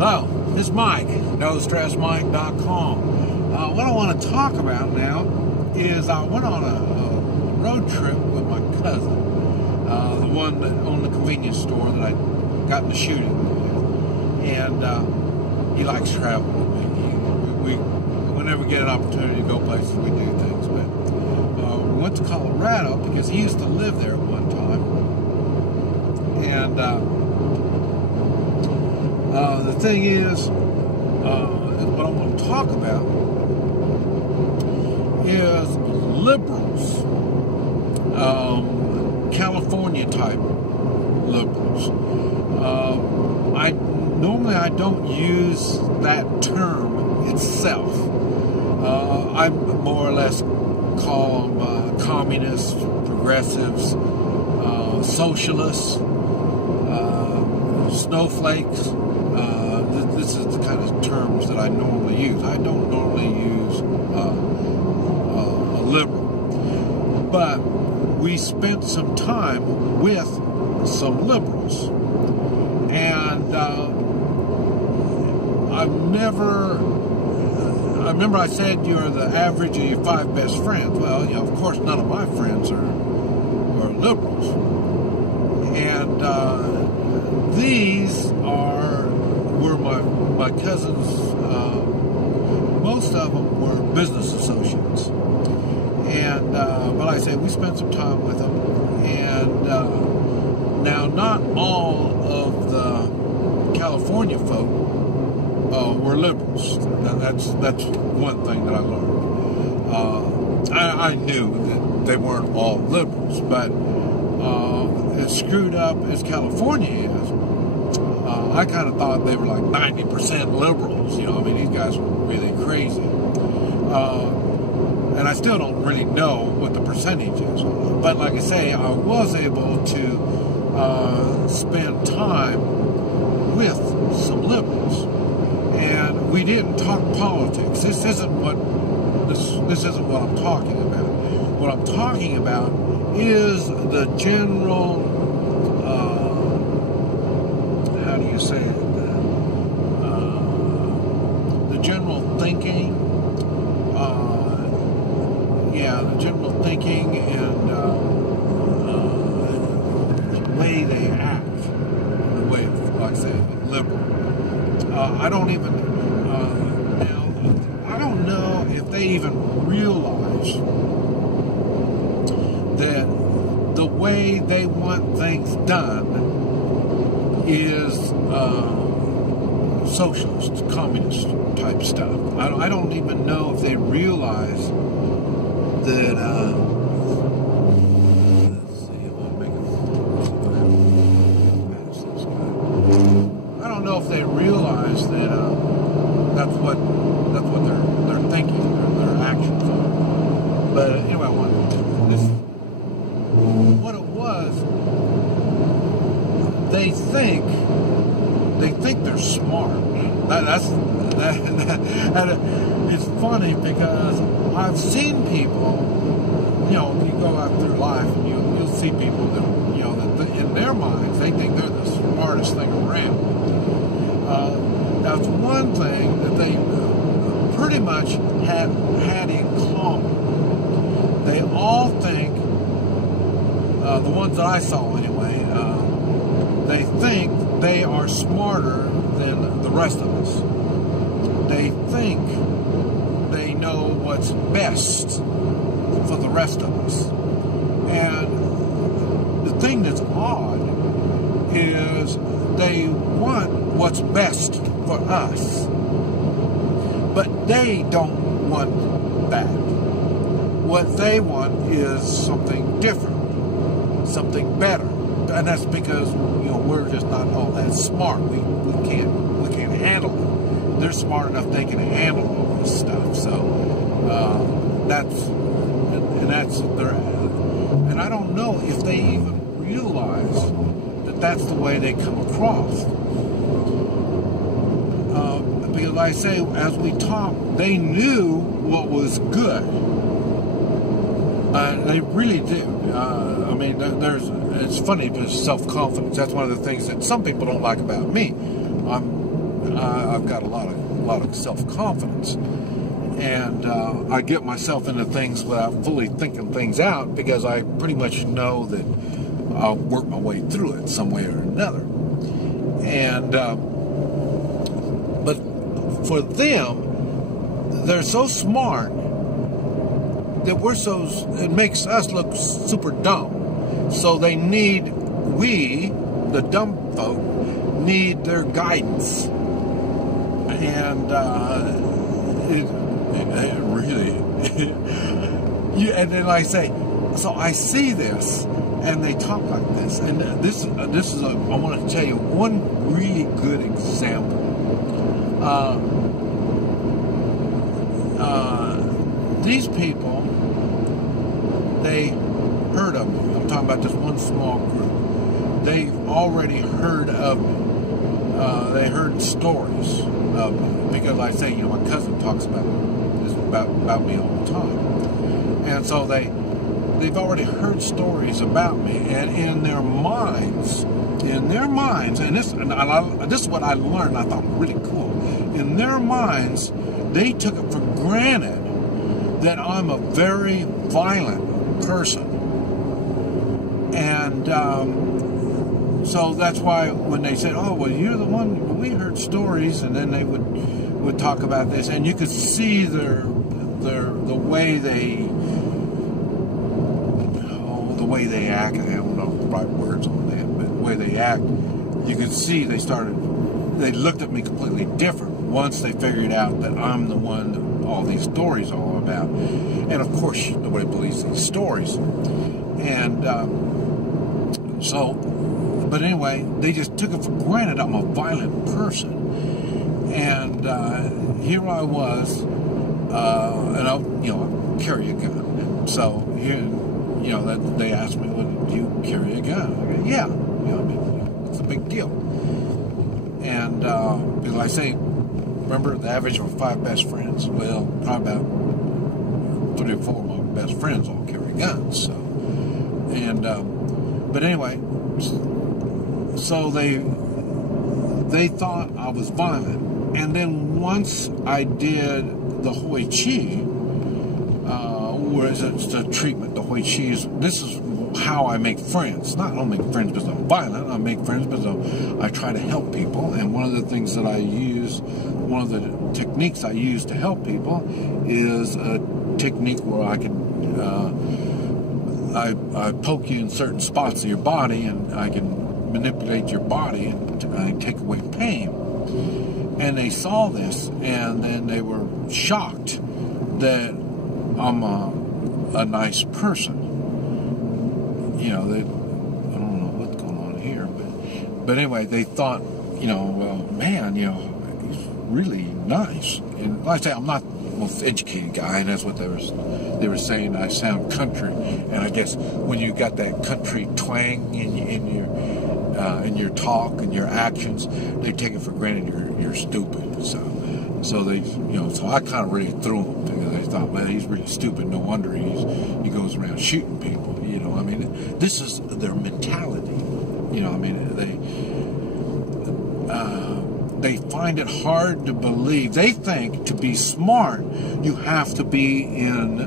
Hello, this is Mike, NoStressMike.com. What I want to talk about now is I went on a road trip with my cousin, the one that owned the convenience store that I got in the shooting with, and he likes traveling. Whenever we get an opportunity to go places, we do things. But we went to Colorado because he used to live there at one time, and the thing is, what I want to talk about is liberals, California type liberals. Normally I don't use that term itself. I more or less call them communists, progressives, socialists, snowflakes. This is the kind of terms that I normally use. I don't normally use a liberal. But we spent some time with some liberals. And I remember I said you're the average of your 5 best friends. Well, you know, of course, none of my friends are liberals. And these were my cousins. Most of them were business associates. And but like I say, we spent some time with them. And now, not all of the California folk were liberals. That's one thing that I learned. I knew that they weren't all liberals, but as screwed up as California is, I kind of thought they were like 90% liberals. You know, I mean, these guys were really crazy. And I still don't really know what the percentage is. But like I say, I was able to spend time with some liberals. And we didn't talk politics. This isn't what I'm talking about. What I'm talking about is the general, how do you say it? The general thinking. The general thinking and the way they act, the way, like I said, liberal. I don't even, now, I don't know if they even realize that the way they want things done is socialist, communist type stuff. I don't even know if they realize that, let's see, I want to make it, I don't know if they realize that that's what they're thinking, their actions are. But anyway, what it was, they think they're smart. It's funny because I've seen people, you know, you go out through life and you'll see people that, you know, that in their minds, they think they're the smartest thing around. That's one thing that they pretty much had in common. They all think, the ones that I saw anyway, they think they are smarter than the rest of us. They think they know what's best for the rest of us. And the thing that's odd is they want what's best for us, but they don't want that. What they want is something different, something better. And that's because, you know, we're just not all that smart. We can't handle it. They're smart enough they can handle all this stuff. So that's their. And I don't know if they even realize that that's the way they come across. Because like I say, as we talked, they knew what was good. They really do. I mean, it's funny, but self-confidence. That's one of the things that some people don't like about me. I'm I've got a lot of self-confidence, and I get myself into things without fully thinking things out, because I pretty much know that I'll work my way through it some way or another. And but for them, they're so smart that it makes us look super dumb. So they need, the dumb folk, need their guidance. And it really, and then I say, so I see this, and they talk like this, and this is I want to tell you one really good example. These people, they heard of me. I'm talking about just one small group. They already heard of me. They heard stories of me, because I say, my cousin talks about me all the time, and so they've already heard stories about me, and in their minds, and this is what I learned. I thought really cool. In their minds, they took it for granted that I'm a very violent person, and so that's why when they said, "Oh, well, you're the one," we heard stories, and then they would talk about this, and you could see the way they act. I don't know the right words on that, but the way they act, you could see they looked at me completely different once they figured out that I'm the one that all these stories are all about. And of course, nobody believes these stories. And but anyway, they just took it for granted I'm a violent person. And here I was, and I carry a gun. So here, that they asked me, "Well, do you carry a gun?" I go, "Yeah." It's a big deal. And because I say, remember the average of 5 best friends? Well, probably about 3 or 4 of my best friends all carry guns. So, and but anyway, so they thought I was violent. And then once I did the Hoi Chi, whereas it's the treatment, the Hoi Chi this is how I make friends. Not only make friends because I'm violent, I make friends because I try to help people. And one of the things that I use, one of the techniques I use to help people is a technique where I can, I poke you in certain spots of your body, and I can manipulate your body, and I take away pain. And they saw this, and then they were shocked that I'm a nice person. I don't know what's going on here, but anyway, they thought, well, man, he's really nice. And like I say, I'm not the most educated guy, and that's what they were saying. I sound country, and I guess when you got that country twang in your talk and your actions, they take it for granted you're stupid. So they, so I kind of really threw him, because they thought, man, he's really stupid. No wonder he goes around shooting people. This is their mentality. They find it hard to believe. They think to be smart, you have to be in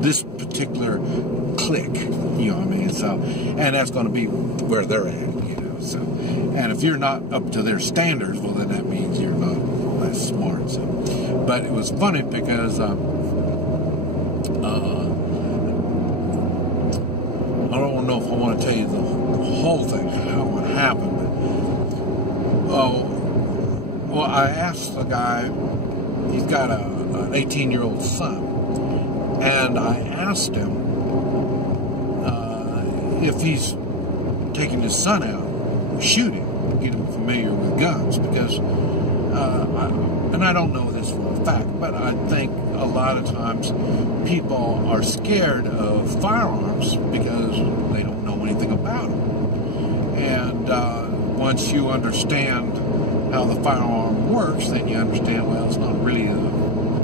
this particular clique. So, and that's going to be where they're at. So, and if you're not up to their standards, well, then that means you're not all that smart. So, but it was funny because I don't know if I want to tell you the whole thing, how it happened. But, I asked the guy. He's got an 18-year-old son, and I asked him if he's taking his son out, shooting, get him familiar with guns, because and I don't know this for a fact, but I think a lot of times people are scared of firearms because they don't know anything about them. And once you understand how the firearm works, then you understand, well, it's not really the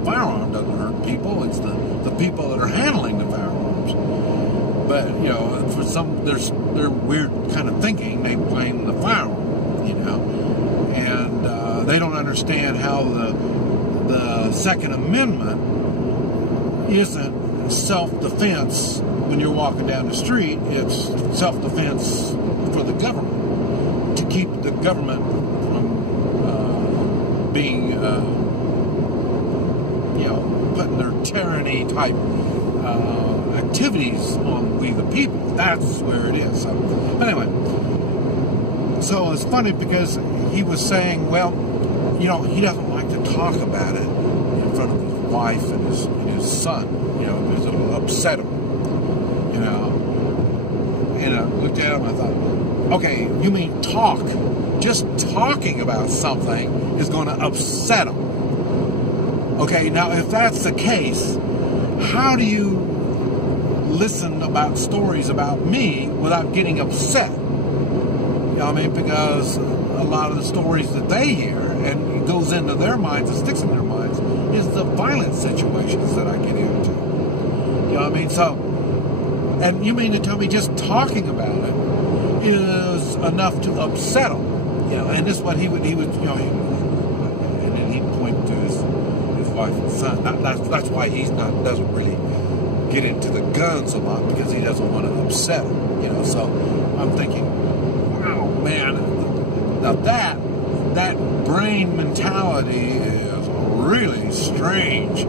firearm doesn't hurt people, it's the people that are handling the firearms. But, for some, their weird kind of thinking, they blame the firearm, and they don't understand how the Second Amendment isn't self-defense when you're walking down the street. It's self-defense for the government, to keep the government from being, putting their tyranny type activities on we the people. That's where it is. So, but anyway, so it's funny because he was saying, well, he doesn't like to talk about it in front of his wife and his son, because it'll upset him, And I looked at him and I thought, okay, you mean talk? Just talking about something is going to upset him. Okay, now if that's the case, how do you listen about stories about me without getting upset? Because a lot of the stories that they hear, and it goes into their minds and sticks in their minds, is the violent situations that I get into. So, and you mean to tell me just talking about it is enough to upset them? And this is what he would, and then he'd point to his wife and son. That's why he doesn't really get into the guns a lot, because he doesn't want to upset them. So I'm thinking, wow, man, now that brain mentality is really strange.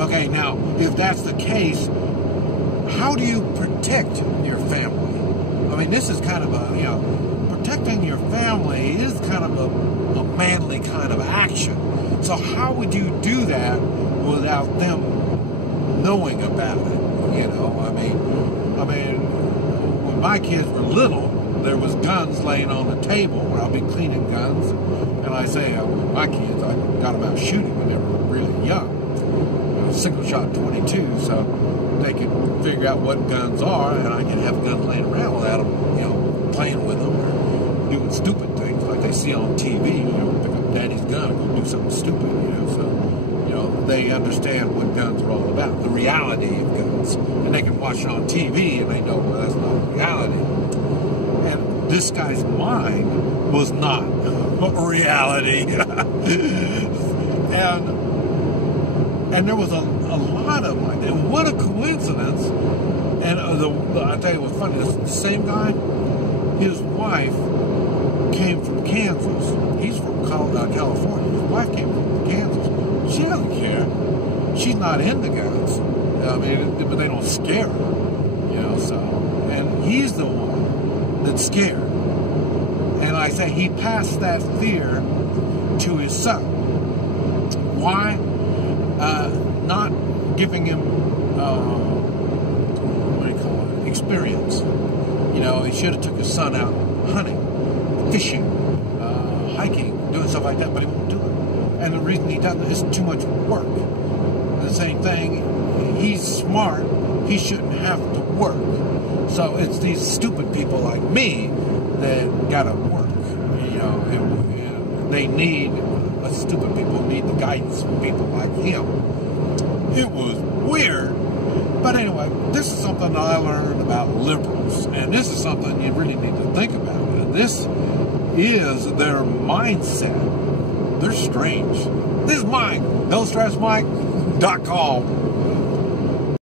Okay, now if that's the case, how do you protect your family? This is kind of protecting your family is kind of a manly kind of action. So how would you do that without them knowing about it? When my kids were little, there was guns laying on the table where I'll be cleaning guns, and I say, my kids, I got them out shooting when they were really young. Single shot 22, so they could figure out what guns are, and I can have guns laying around without them, playing with them or doing stupid things like they see on TV. Pick up daddy's gun and go do something stupid. So they understand what guns are all about, the reality of guns, and they can watch it on TV and they know, well, that's not reality. And this guy's mind was not reality. And there was a lot of them. And what a coincidence. And I'll tell you what's funny. The same guy, his wife came from Kansas. He's from California. His wife came from Kansas. She doesn't care. She's not into guns. But they don't scare her. And he's the one that's scared. And I say he passed that fear to his son. Why? Not giving him, experience. He should have took his son out hunting, fishing, hiking, doing stuff like that, but he won't do it. And the reason he doesn't is too much work. The same thing, he's smart, he shouldn't have to work. So it's these stupid people like me that gotta work. They need, stupid people need the guidance from people like him. It was weird. But anyway, this is something that I learned about liberals. And this is something you really need to think about. And this is their mindset. They're strange. This is mine. NoStressMike.com.